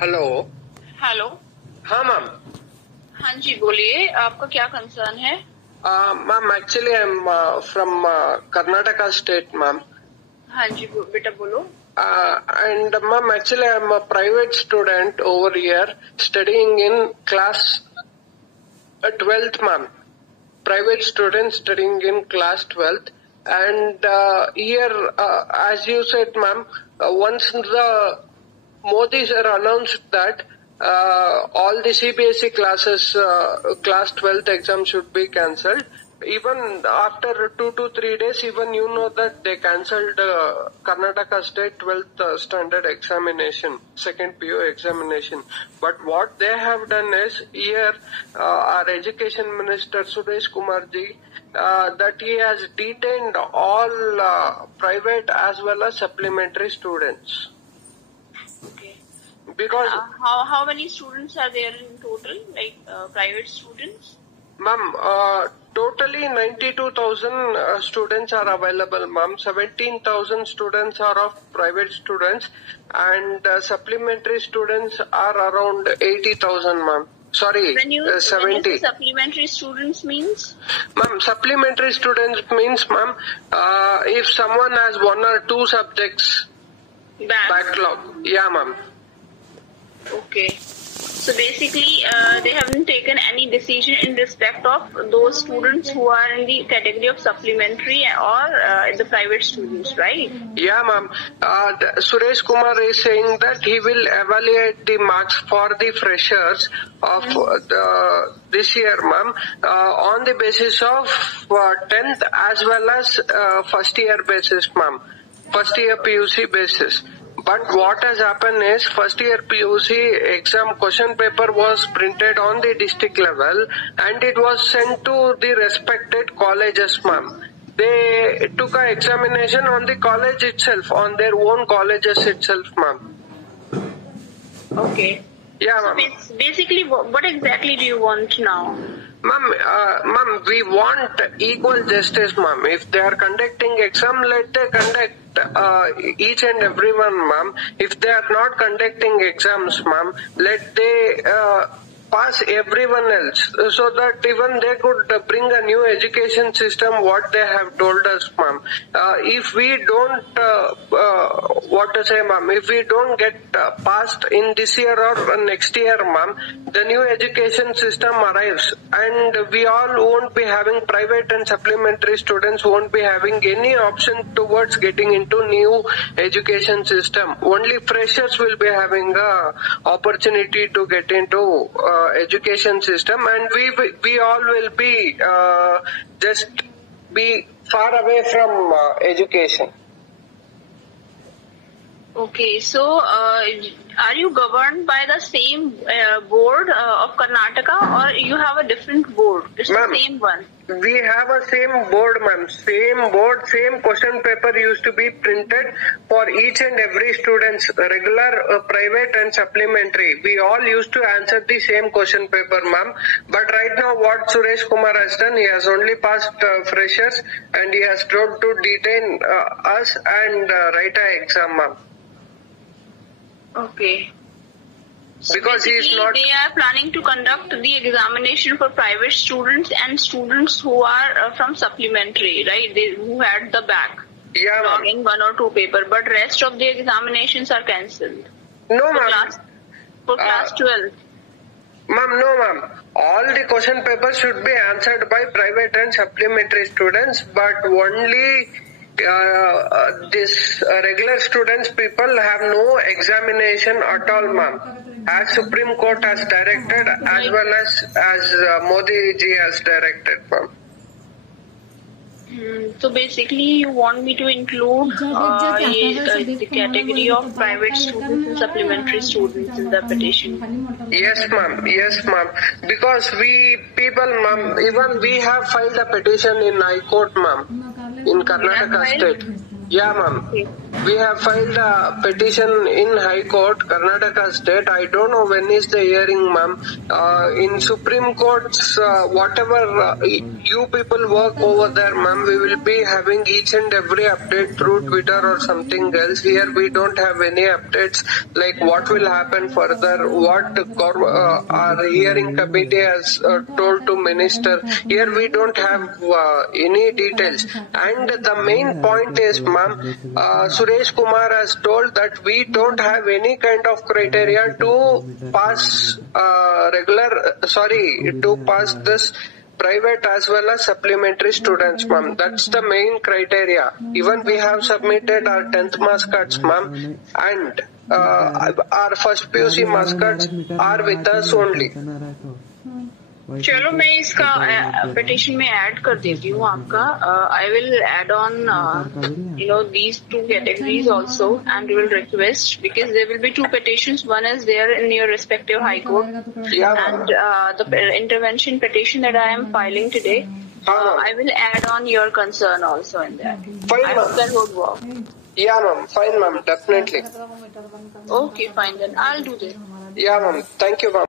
Hello. Hello. हाँ ma'am. हाँ जी, बोलिए, आपका क्या कंसर्न है? Ma'am actually I am from Karnataka state ma'am. हाँ जी, बेटा बोलो। And ma'am, actually I'm a private student over here studying in class 12th ma'am. Private student studying in class 12th. And here, as you said ma'am, once the Modi sir announced that all the CBSE classes, class 12th exam should be cancelled. Even after 2 to 3 days, even you know that they cancelled Karnataka State 12th standard examination, second PO examination. But what they have done is, here our education minister Suresh Kumar ji, that he has detained all private as well as supplementary students. Okay. Because how many students are there in total, like private students? ma'am, totally 92,000 students are available ma'am. 17,000 students are of private students, and supplementary students are around 80,000 ma'am. Sorry, When you 70. say supplementary students means? Ma'am, supplementary students means ma'am, if someone has 1 or 2 subjects backlog. Yeah ma'am. Okay. So basically, they haven't taken any decision in respect of those students who are in the category of supplementary or the private students, right? Yeah, ma'am. Suresh Kumar is saying that he will evaluate the marks for the freshers of this year, ma'am, on the basis of 10th as well as first year basis, ma'am. First year PUC basis. But what has happened is, first year PUC exam question paper was printed on the district level and it was sent to the respected colleges, ma'am. They took an examination on the college itself, on their own colleges itself, ma'am. Okay. Yeah, So ma'am. basically, what exactly do you want now? Ma'am, we want equal justice, ma'am. If they are conducting exam, let they conduct each and everyone, ma'am. If they are not conducting exams, ma'am, let they pass everyone else, so that even they could bring a new education system, what they have told us, ma'am. If we don't, what to say, ma'am, if we don't get passed in this year or next year, ma'am, the new education system arrives and we all won't be having private and supplementary students won't be having any option towards getting into new education system. Only freshers will be having a opportunity to get into education system, and we all will be just be far away from education. Okay, so are you governed by the same board of Karnataka, or you have a different board? It's Ma'am, the same one. We have a same board, ma'am. Same board, same question paper used to be printed for each and every student's regular, private and supplementary. We all used to answer the same question paper, ma'am. But right now what Suresh Kumar has done, he has only passed freshers and he has tried to detain us and write an exam, ma'am. Okay. So Because he is basically, not... they are planning to conduct the examination for private students and students who are from supplementary, right? Who had the back. Yeah, ma'am. Logging 1 or 2 paper, but rest of the examinations are cancelled. No, ma'am. For class 12. Ma'am, no, ma'am. All the question papers should be answered by private and supplementary students, but only this regular students people have no examination at all, ma'am. As Supreme Court has directed, as well as Modi ji has directed, ma'am. So basically, you want me to include the category of private students and supplementary students in the petition? Yes, ma'am. Yes, ma'am. Because we people, ma'am, even we have filed a petition in High Court, ma'am, in Karnataka state. Yeah, ma'am. Okay. We have filed a petition in High Court, Karnataka State. I don't know when is the hearing, ma'am. In Supreme Courts, whatever you people work over there, ma'am, we will be having each and every update through Twitter or something else. Here we don't have any updates like what will happen further, what our hearing committee has told to minister. Here we don't have any details. And the main point is, ma'am, Suresh Kumar has told that we don't have any kind of criteria to pass to pass this private as well as supplementary students, ma'am. That's the main criteria. Even we have submitted our 10th marks cards, ma'am, and our first PUC marks cards are with us only. चलो मैं इसका petition में add कर देती हूँ आपका. I will add on these two categories also, and we will request, because there will be two petitions. One is there in your respective high court, and the intervention petition that I am filing today, I will add on your concern also in that. Fine, I hope that would work. Yeah, ma'am. Fine, ma'am. Definitely. Okay, fine then. I'll do that. Yeah, ma'am. Thank you, ma'am.